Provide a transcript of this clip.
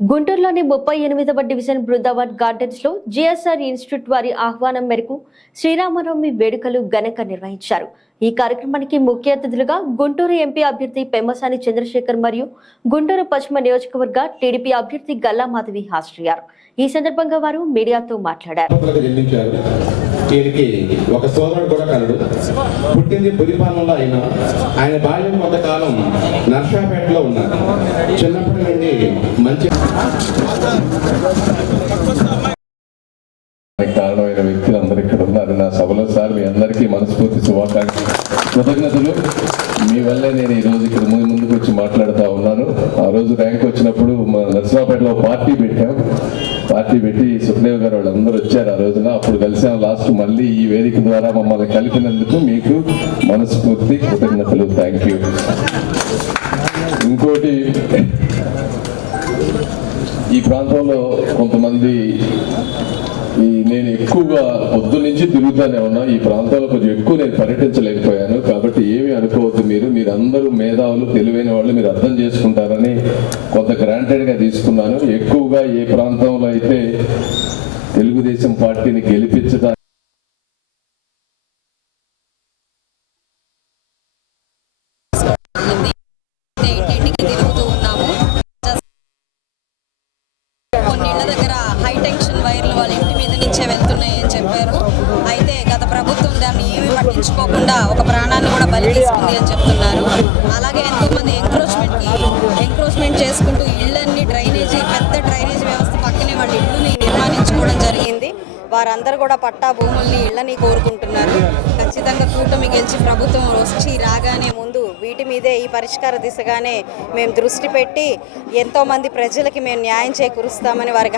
గుంటూరులోని ముప్పై ఎనిమిదవ డివిజన్ బృందావన్ గార్డెన్స్లో జిఎస్ఆర్ ఇన్స్టిట్యూట్ వారి ఆహ్వానం మేరకు శ్రీరామనవమి వేడుకలు ఘనంగా నిర్వహించారు. ఈ కార్యక్రమానికి ముఖ్య అతిథులుగా గుంటూరు ఎంపీ అభ్యర్థి పెమ్మసాని చంద్రశేఖర్ మరియు గుంటూరు పశ్చిమ నియోజకవర్గ టీడీపీ అభ్యర్థి గల్లా మాధవి హాజరయ్యారు. ఈ సందర్భంగా వారు మీడియాతో మాట్లాడారు. ఈయనకి ఒక సోదరుడు కూడా కలడు. పుట్టింది పులిపాలనలో అయినా ఆయన బాల్యం కొంతకాలం నర్సాపేటలో ఉన్నారు. చిన్నప్పటి నుండి మంచి కారణమైన వ్యక్తులు అందరు ఇక్కడ ఉన్నారు. నా సభలో సార్ మీ అందరికీ మనస్ఫూర్తి శుభాకాంక్షలు. కృతజ్ఞతలు. మీ వల్లే నేను ఈ రోజు ఇక్కడ ముందు ముందుకు వచ్చి మాట్లాడుతూ ఉన్నాను. ఆ రోజు ర్యాంక్ వచ్చినప్పుడు మా పార్టీ పెట్టాం. పార్టీ పెట్టి సుఖదేవ్ గారు వాళ్ళందరూ వచ్చారు ఆ రోజున. అప్పుడు కలిసాం. లాస్ట్ మళ్ళీ ఈ వేదిక ద్వారా మమ్మల్ని కలిపినందుకు మీకు మనస్ఫూర్తి కృతజ్ఞతలు. థ్యాంక్ యూ ఇంకోటి ఈ ప్రాంతంలో కొంతమంది ఈ నేను ఎక్కువగా పొద్దు నుంచి తిరుగుతూనే ఉన్నా. ఈ ప్రాంతంలో కొంచెం ఎక్కువ నేను పర్యటించలేకపోయాను కాబట్టి ఏమీ అనుకోవద్దు మీరు మీరు అందరూ మేధావులు తెలివైన వాళ్ళు మీరు అర్థం చేసుకుంటారని కొంత గ్రాంటెడ్గా తీసుకున్నాను. ఎక్కువగా ఏ ప్రాంతంలో అయితే తెలుగుదేశం పార్టీని గెలిపించడానికి దగ్గర హై టెన్షన్ వైర్లు వాళ్ళ ఇంటి మీద నుంచే వెళ్తున్నాయి అని చెప్పారు. పట్టించుకోకుండా ఒక ప్రాణాన్ని కూడా బలి తీసుకుంది అని చెప్తున్నారు. అలాగే ఎంతో మంది ఎంక్రోచ్మెంట్ ఎంక్రోచ్మెంట్ చేసుకుంటూ ఇళ్ళన్ని డ్రైనేజీ పెద్ద డ్రైనేజీ వ్యవస్థ పక్కనే వాళ్ళ ఇళ్ళని నిర్మాణించుకోవడం జరిగింది. వారందరూ కూడా పట్టా భూముల్ని ఇళ్ళని కోరుకుంటున్నారు. ఖచ్చితంగా కూటమి గెలిచి ప్రభుత్వం వచ్చి రాగానే ముందు వీటి మీదే ఈ పరిష్కార దిశగానే మేము దృష్టి పెట్టి ఎంతో మంది ప్రజలకి మేము న్యాయం చేకూరుస్తామని వారికి